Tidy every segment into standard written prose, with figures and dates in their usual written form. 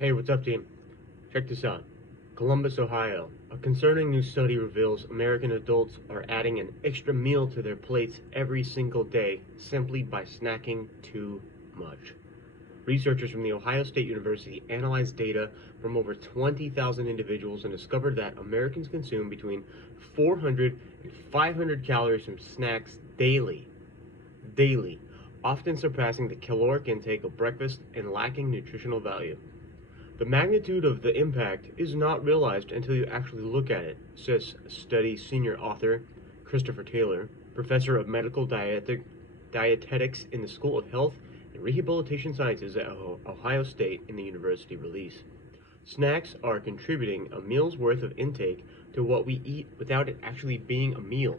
Hey, what's up, team? Check this out. Columbus, Ohio. A concerning new study reveals American adults are adding an extra meal to their plates every single day simply by snacking too much. Researchers from The Ohio State University analyzed data from over 20,000 individuals and discovered that Americans consume between 400 and 500 calories from snacks daily. Daily, often surpassing the caloric intake of breakfast and lacking nutritional value. The magnitude of the impact is not realized until you actually look at it, says study senior author Christopher Taylor, professor of medical dietetics in the School of Health and Rehabilitation Sciences at Ohio State in the university release. Snacks are contributing a meal's worth of intake to what we eat without it actually being a meal.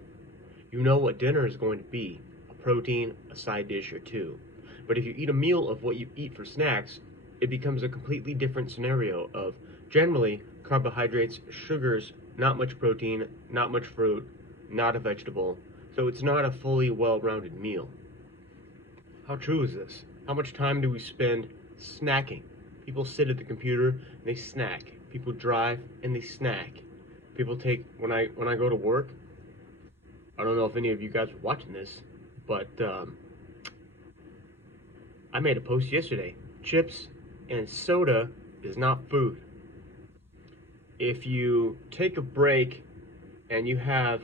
You know what dinner is going to be, a protein, a side dish, or two. But if you eat a meal of what you eat for snacks, it becomes a completely different scenario of generally carbohydrates, sugars, not much protein, not much fruit, not a vegetable, so it's not a fully well-rounded meal. How true is this? How much time do we spend snacking? People sit at the computer and they snack. People drive and they snack. People take, when I go to work, I don't know if any of you guys are watching this, but I made a post yesterday. Chips and soda is not food. If you take a break and you have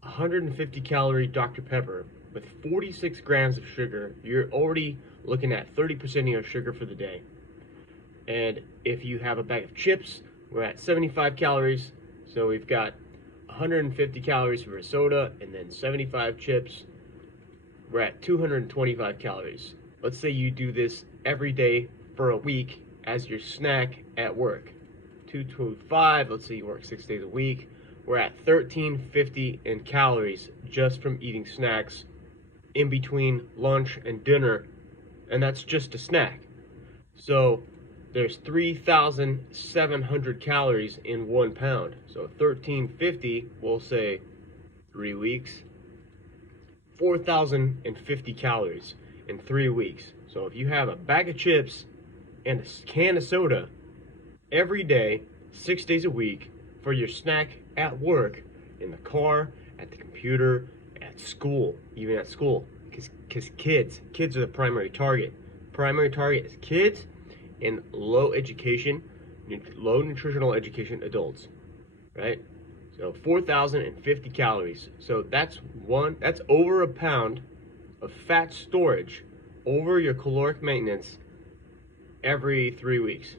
150 calorie Dr. Pepper with 46 grams of sugar, you're already looking at 30% of your sugar for the day. And if you have a bag of chips, we're at 75 calories. So we've got 150 calories for a soda and then 75 chips. We're at 225 calories. Let's say you do this every day for a week as your snack at work. 225, let's say you work 6 days a week. We're at 1350 in calories just from eating snacks in between lunch and dinner, and that's just a snack. So there's 3,700 calories in 1 pound. So 1350, we'll say 3 weeks, 4,050 calories in 3 weeks. So if you have a bag of chips and a can of soda every day, 6 days a week, for your snack at work, in the car, at the computer, at school, even at school, because kids are the primary target. Primary target is kids and low nutritional education adults, right? So 4,050 calories. So that's over a pound of fat storage over your caloric maintenance every 3 weeks.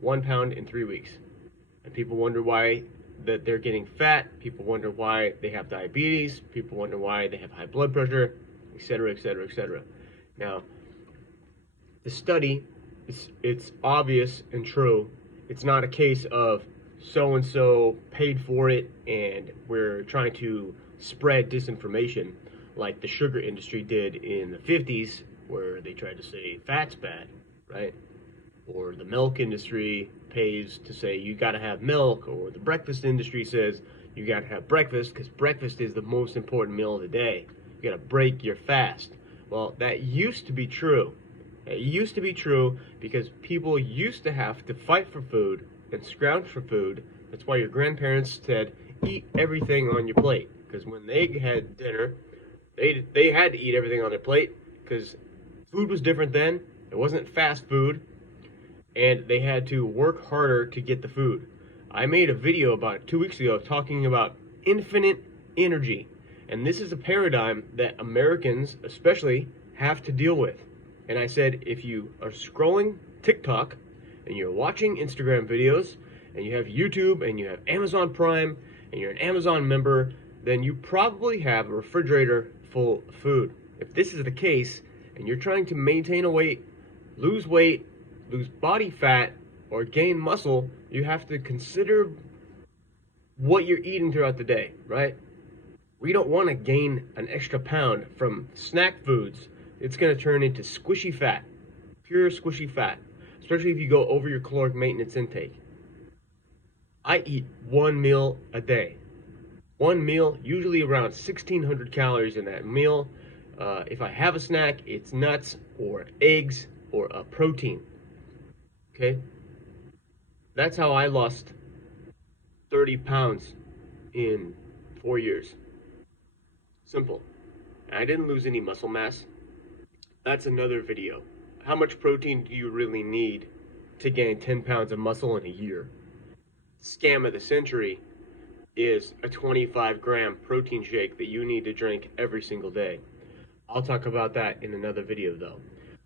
1 pound in 3 weeks. And people wonder why that they're getting fat. People wonder why they have diabetes. People wonder why they have high blood pressure, etc., etc., etc. Now, the study, it's obvious and true. It's not a case of so-and-so paid for it and we're trying to spread disinformation like the sugar industry did in the 50s, where they tried to say fat's bad, right? Or the milk industry pays to say you gotta have milk, or the breakfast industry says you gotta have breakfast because breakfast is the most important meal of the day. You gotta break your fast. Well, that used to be true. It used to be true because people used to have to fight for food and scrounge for food. That's why your grandparents said, eat everything on your plate. Because when they had dinner, they had to eat everything on their plate because food was different then. It wasn't fast food. And they had to work harder to get the food. I made a video about 2 weeks ago talking about infinite energy. And this is a paradigm that Americans especially have to deal with. And I said, if you are scrolling TikTok and you're watching Instagram videos and you have YouTube and you have Amazon Prime and you're an Amazon member, then you probably have a refrigerator full of food. If this is the case and you're trying to maintain a weight, lose body fat, or gain muscle, you have to consider what you're eating throughout the day, right? We don't want to gain an extra pound from snack foods. It's going to turn into squishy fat, pure squishy fat, especially if you go over your caloric maintenance intake. I eat one meal a day. One meal, usually around 1,600 calories in that meal. If I have a snack, it's nuts or eggs or a protein. Okay? That's how I lost 30 pounds in 4 years. Simple. And I didn't lose any muscle mass. That's another video. How much protein do you really need to gain 10 pounds of muscle in a year? Scam of the century is a 25-gram protein shake that you need to drink every single day. I'll talk about that in another video though.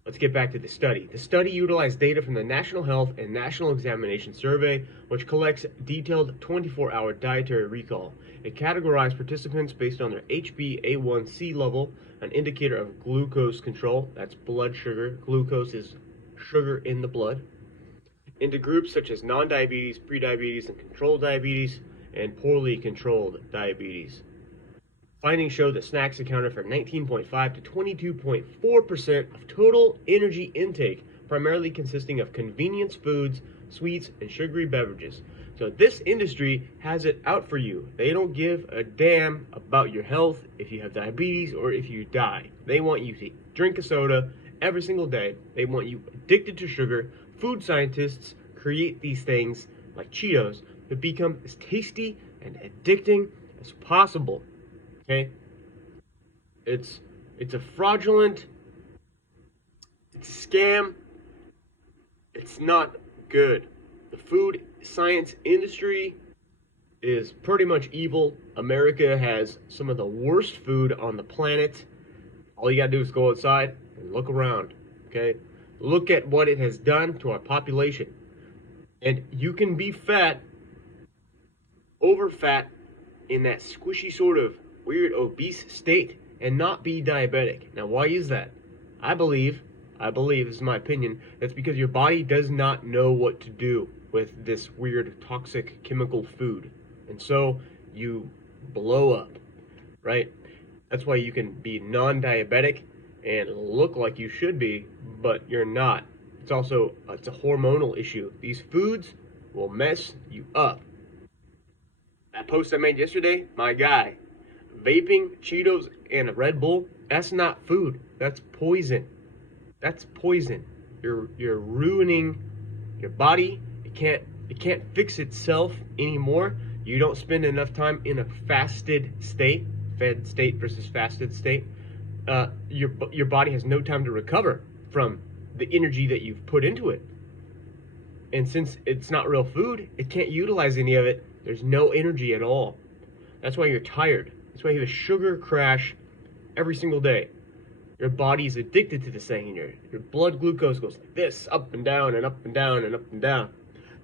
Let's get back to the study. The study utilized data from the National Health and National Examination Survey, which collects detailed 24-hour dietary recall. It categorized participants based on their HbA1c level, an indicator of glucose control, that's blood sugar. Glucose is sugar in the blood, into groups such as non-diabetes, prediabetes, and controlled diabetes, and poorly controlled diabetes. Findings show that snacks accounted for 19.5 to 22.4% of total energy intake, primarily consisting of convenience foods, sweets, and sugary beverages. So this industry has it out for you. They don't give a damn about your health, if you have diabetes or if you die. They want you to drink a soda every single day. They want you addicted to sugar. Food scientists create these things like Cheetos to become as tasty and addicting as possible. Okay? It's a fraudulent, it's a scam. It's not good. The food science industry is pretty much evil. America has some of the worst food on the planet. All you gotta do is go outside and look around, okay? Look at what it has done to our population. And you can be fat, over fat, in that squishy sort of weird obese state and not be diabetic. Now, why is that? I believe, this is my opinion, that's because your body does not know what to do with this weird toxic chemical food. And so you blow up, right? That's why you can be non-diabetic and look like you should be, but you're not. It's also, it's a hormonal issue. These foods will mess you up. That post I made yesterday, my guy, vaping Cheetos and a Red Bull, that's not food. That's poison. That's poison. You're ruining your body. It can't fix itself anymore. You don't spend enough time in a fasted state, fed state versus fasted state. Your body has no time to recover from the energy that you've put into it. And since it's not real food, it can't utilize any of it. There's no energy at all. That's why you're tired. That's why you have a sugar crash every single day. Your body's addicted to this thing. Your blood glucose goes like this, up and down and up and down and up and down.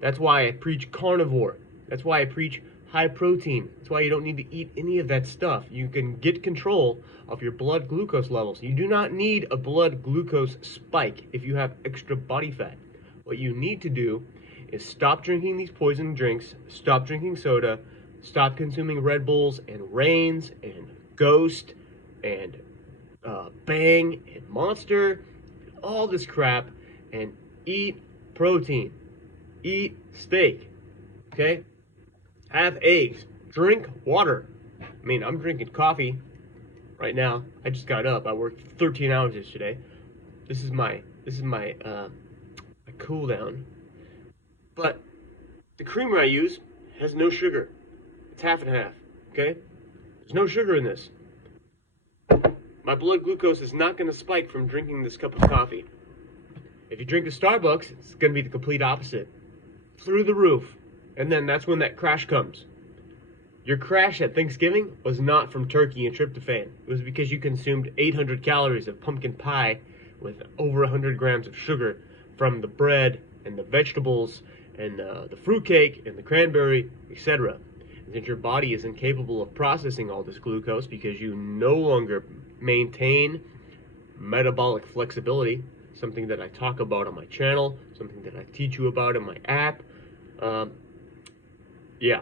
That's why I preach carnivore. That's why I preach high protein. That's why you don't need to eat any of that stuff. You can get control of your blood glucose levels. You do not need a blood glucose spike if you have extra body fat. What you need to do is stop drinking these poison drinks, stop drinking soda, stop consuming Red Bulls and Reigns and Ghost and Bang and Monster, all this crap, and eat protein. Eat steak, okay? Have eggs. Drink water. I mean, I'm drinking coffee right now. I just got up. I worked 13 hours yesterday. This is my cool down. But the creamer I use has no sugar. It's half and half, okay? There's no sugar in this. My blood glucose is not going to spike from drinking this cup of coffee. If you drink a Starbucks, it's going to be the complete opposite. Through the roof. And then that's when that crash comes. Your crash at Thanksgiving was not from turkey and tryptophan. It was because you consumed 800 calories of pumpkin pie with over 100 grams of sugar from the bread and the vegetables and the fruitcake and the cranberry, etc. Since your body is incapable of processing all this glucose because you no longer maintain metabolic flexibility, something that I talk about on my channel, something that I teach you about in my app. Yeah,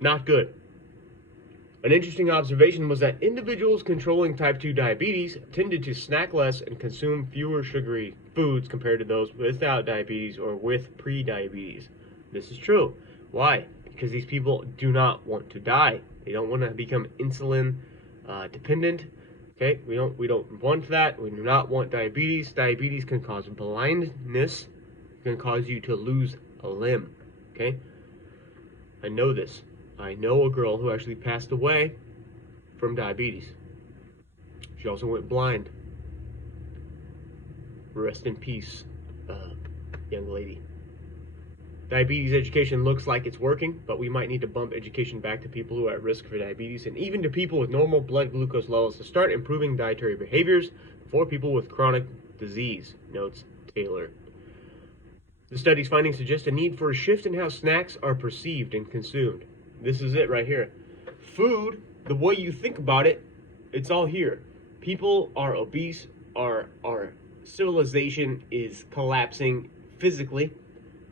not good. An interesting observation was that individuals controlling type 2 diabetes tended to snack less and consume fewer sugary foods compared to those without diabetes or with pre-diabetes. This is true. Why? Because these people do not want to die. They don't want to become insulin dependent. Okay, we don't want that. We do not want diabetes. Diabetes can cause blindness. can cause you to lose a limb, okay? I know this. I know a girl who actually passed away from diabetes. She also went blind. Rest in peace, young lady. Diabetes education looks like it's working, but we might need to bump education back to people who are at risk for diabetes and even to people with normal blood glucose levels to start improving dietary behaviors for people with chronic disease, notes Taylor. The study's findings suggest a need for a shift in how snacks are perceived and consumed. This is it right here. Food, the way you think about it, it's all here. People are obese, our civilization is collapsing physically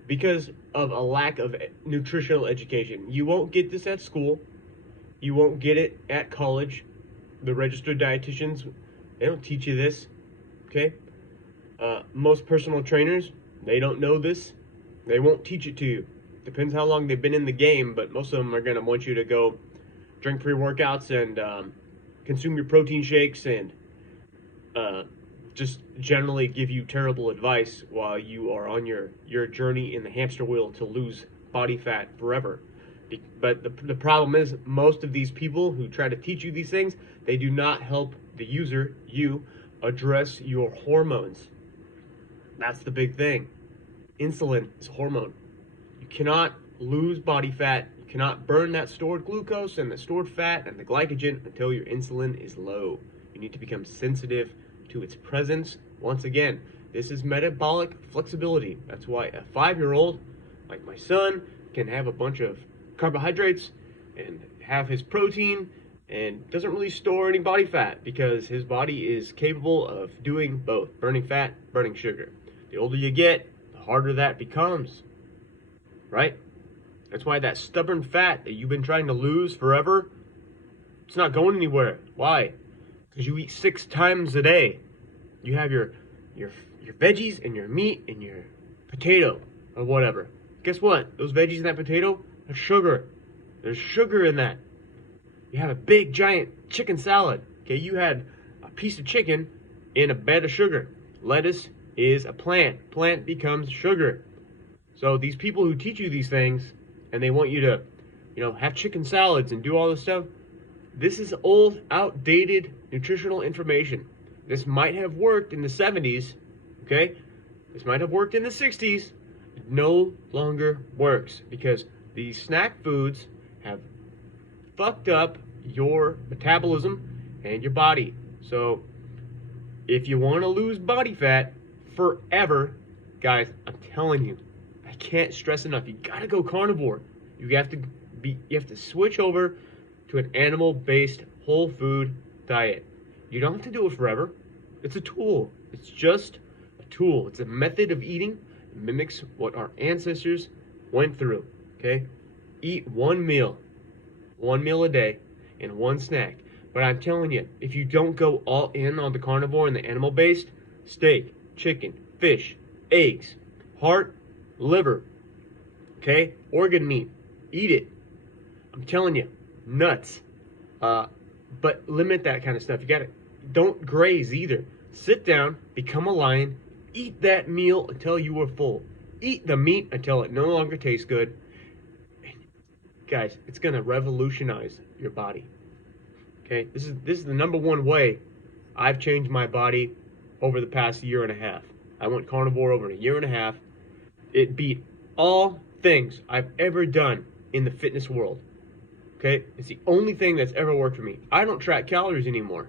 because of a lack of nutritional education. You won't get this at school. You won't get it at college. The registered dietitians, they don't teach you this, okay? Most personal trainers, they don't know this. They won't teach it to you. Depends how long they've been in the game, but most of them are going to want you to go drink pre-workouts and consume your protein shakes and just generally give you terrible advice while you are on your journey in the hamster wheel to lose body fat forever. But the problem is, most of these people who try to teach you these things, they do not help the user, you, address your hormones. That's the big thing. Insulin is a hormone. You cannot lose body fat. You cannot burn that stored glucose and the stored fat and the glycogen until your insulin is low. You need to become sensitive to its presence. Once again, this is metabolic flexibility. That's why a 5-year-old, like my son, can have a bunch of carbohydrates and have his protein and doesn't really store any body fat because his body is capable of doing both, burning fat, burning sugar. The older you get, the harder that becomes, right? That's why that stubborn fat that you've been trying to lose forever, it's not going anywhere. Why? Because you eat 6 times a day. You have your veggies and your meat and your potato or whatever. Guess what? Those veggies and that potato, that's sugar. There's sugar in that. You have a big giant chicken salad. Okay, you had a piece of chicken in a bed of sugar. Lettuce is a plant. Plant becomes sugar. So these people who teach you these things and they want you to, have chicken salads and do all this stuff, this is old, outdated nutritional information. This might have worked in the 70s, okay? This might have worked in the 60s. It no longer works because these snack foods have fucked up your metabolism and your body. So if you want to lose body fat forever, guys, I'm telling you, I can't stress enough. You got to go carnivore. You have to switch over to an animal-based whole food diet. You don't have to do it forever. It's a tool. It's just a tool. It's a method of eating. It mimics what our ancestors went through, okay? Eat one meal a day, and one snack. But I'm telling you, if you don't go all in on the carnivore and the animal-based, steak, chicken, fish, eggs, heart, liver, okay? Organ meat, eat it. I'm telling you, nuts. But limit that kind of stuff. Don't graze either. Sit down, become a lion, eat that meal until you are full. Eat the meat until it no longer tastes good. Guys, it's gonna revolutionize your body. Okay, this is the number one way I've changed my body over the past year and a half. I went carnivore over a year and a half. It beat all things I've ever done in the fitness world. Okay, it's the only thing that's ever worked for me. I don't track calories anymore.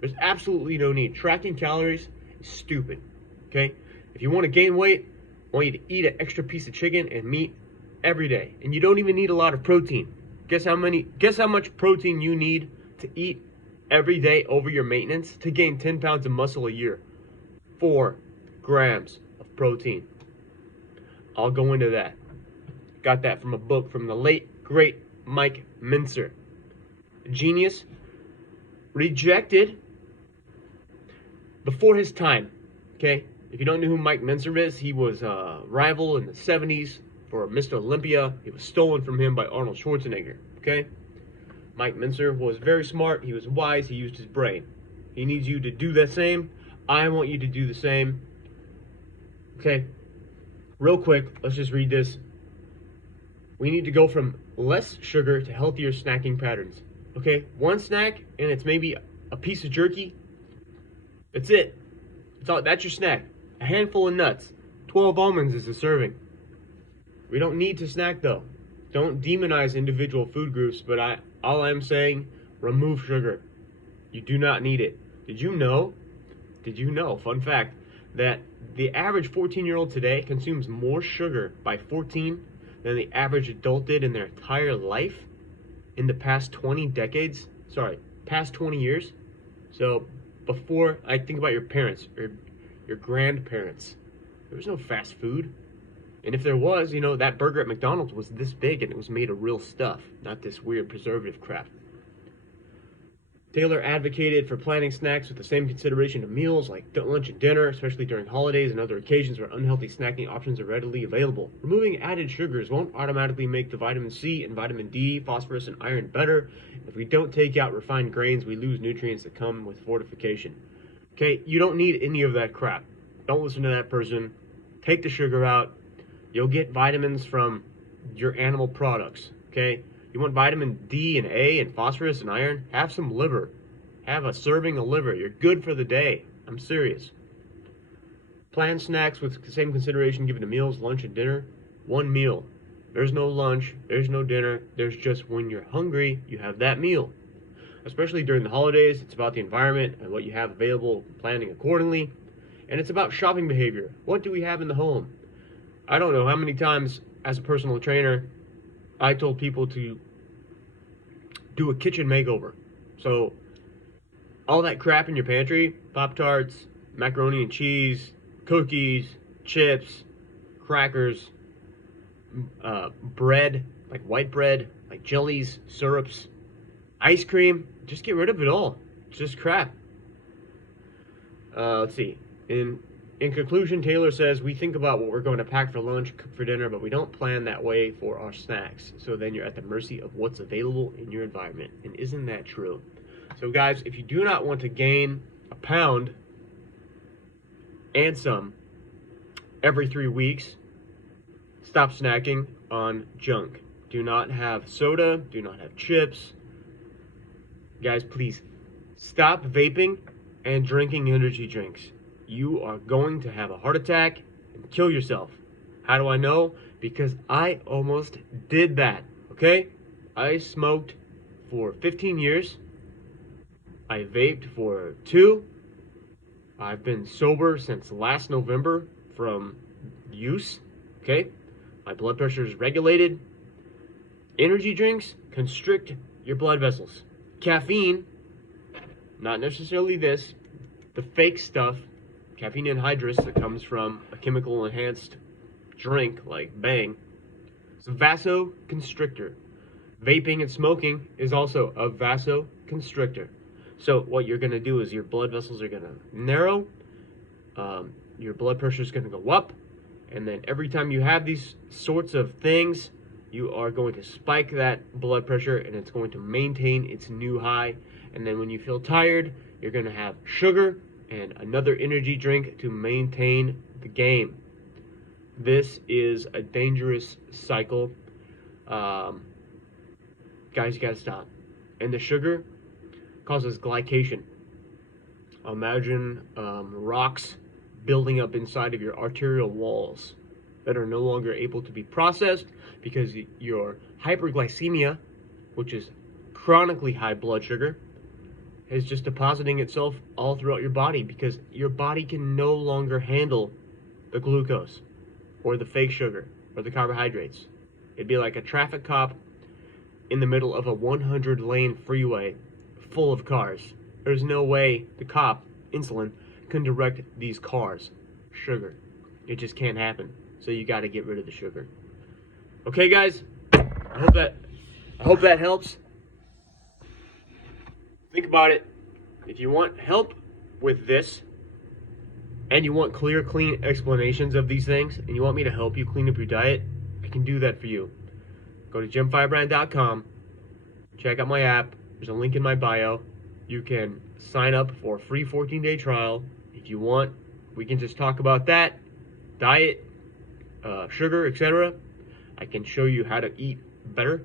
There's absolutely no need. Tracking calories is stupid. Okay, if you want to gain weight, I want you to eat an extra piece of chicken and meat every day, and you don't even need a lot of protein. Guess how much protein you need to eat every day over your maintenance to gain 10 pounds of muscle a year? 4 grams of protein. I'll go into that. Got that from a book from the late great Mike Mincer. A genius, rejected before his time. Okay, if you don't know who Mike Mincer is, he was a rival in the 70s for Mr. Olympia. It was stolen from him by Arnold Schwarzenegger. Okay, Mike Mincer was very smart. He was wise. He used his brain. He needs you to do the same. I want you to do the same. Okay, real quick, let's just read this. We need to go from less sugar to healthier snacking patterns. Okay, one snack and it's maybe a piece of jerky. That's it. That's your snack. A handful of nuts. 12 almonds is a serving. We don't need to snack though. Don't demonize individual food groups, but all I'm saying, remove sugar. You do not need it. Did you know, fun fact, that the average 14-year-old today consumes more sugar by 14 than the average adult did in their entire life in the past 20 years? So before, I think about your parents or your grandparents, there was no fast food. And if there was, that burger at McDonald's was this big and it was made of real stuff, not this weird preservative crap. Taylor advocated for planning snacks with the same consideration of meals like lunch and dinner, especially during holidays and other occasions where unhealthy snacking options are readily available. Removing added sugars won't automatically make the vitamin C and vitamin D, phosphorus, and iron better. If we don't take out refined grains, we lose nutrients that come with fortification. Okay, you don't need any of that crap. Don't listen to that person. Take the sugar out. You'll get vitamins from your animal products, okay? You want vitamin D and A and phosphorus and iron? Have some liver. Have a serving of liver. You're good for the day. I'm serious. Plan snacks with the same consideration given to meals, lunch, and dinner. One meal. There's no lunch. There's no dinner. There's just when you're hungry, you have that meal. Especially during the holidays, it's about the environment and what you have available, planning accordingly. And it's about shopping behavior. What do we have in the home? I don't know how many times as a personal trainer I told people to do a kitchen makeover. So all that crap in your pantry, Pop-Tarts, macaroni and cheese, cookies, chips, crackers, bread, like white bread, like jellies, syrups, ice cream, just get rid of it all. It's just crap. Let's see. In conclusion, Taylor says, we think about what we're going to pack for lunch, cook for dinner, but we don't plan that way for our snacks. So then you're at the mercy of what's available in your environment. And isn't that true? So guys, if you do not want to gain a pound and some every 3 weeks, stop snacking on junk. Do not have soda. Do not have chips. Guys, please stop vaping and drinking energy drinks. You are going to have a heart attack and kill yourself. How do I know? Because I almost did that, okay? I smoked for 15 years. I vaped for 2. I've been sober since last November from use, okay? My blood pressure is regulated. Energy drinks constrict your blood vessels. Caffeine, not necessarily this, the fake stuff, caffeine anhydrous that comes from a chemical enhanced drink like Bang. It's a vasoconstrictor. Vaping and smoking is also a vasoconstrictor. So what you're going to do is your blood vessels are going to narrow, your blood pressure is going to go up, and then every time you have these sorts of things, you are going to spike that blood pressure and it's going to maintain its new high. And then when you feel tired, you're going to have sugar and another energy drink to maintain the game. This is a dangerous cycle. Guys, you gotta stop. And the sugar causes glycation. Imagine rocks building up inside of your arterial walls that are no longer able to be processed because your hyperglycemia, which is chronically high blood sugar, is just depositing itself all throughout your body because your body can no longer handle the glucose or the fake sugar or the carbohydrates. It'd be like a traffic cop in the middle of a 100-lane freeway full of cars. There's no way the cop, insulin, can direct these cars. Sugar. It just can't happen. So you got to get rid of the sugar. Okay, guys? I hope that helps. Think about it. If you want help with this, and you want clear, clean explanations of these things, and you want me to help you clean up your diet, I can do that for you. Go to jimfirebrand.com, check out my app. There's a link in my bio. You can sign up for a free 14-day trial. If you want, we can just talk about that, diet, sugar, etc. I can show you how to eat better.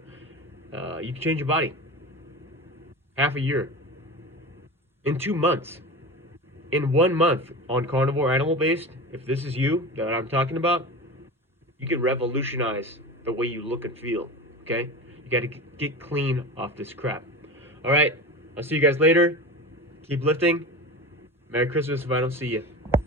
You can change your body. Half a year. In 2 months. In 1 month on carnivore animal based, if this is you that I'm talking about, you can revolutionize the way you look and feel. Okay? You got to get clean off this crap. All right. I'll see you guys later. Keep lifting. Merry Christmas if I don't see you.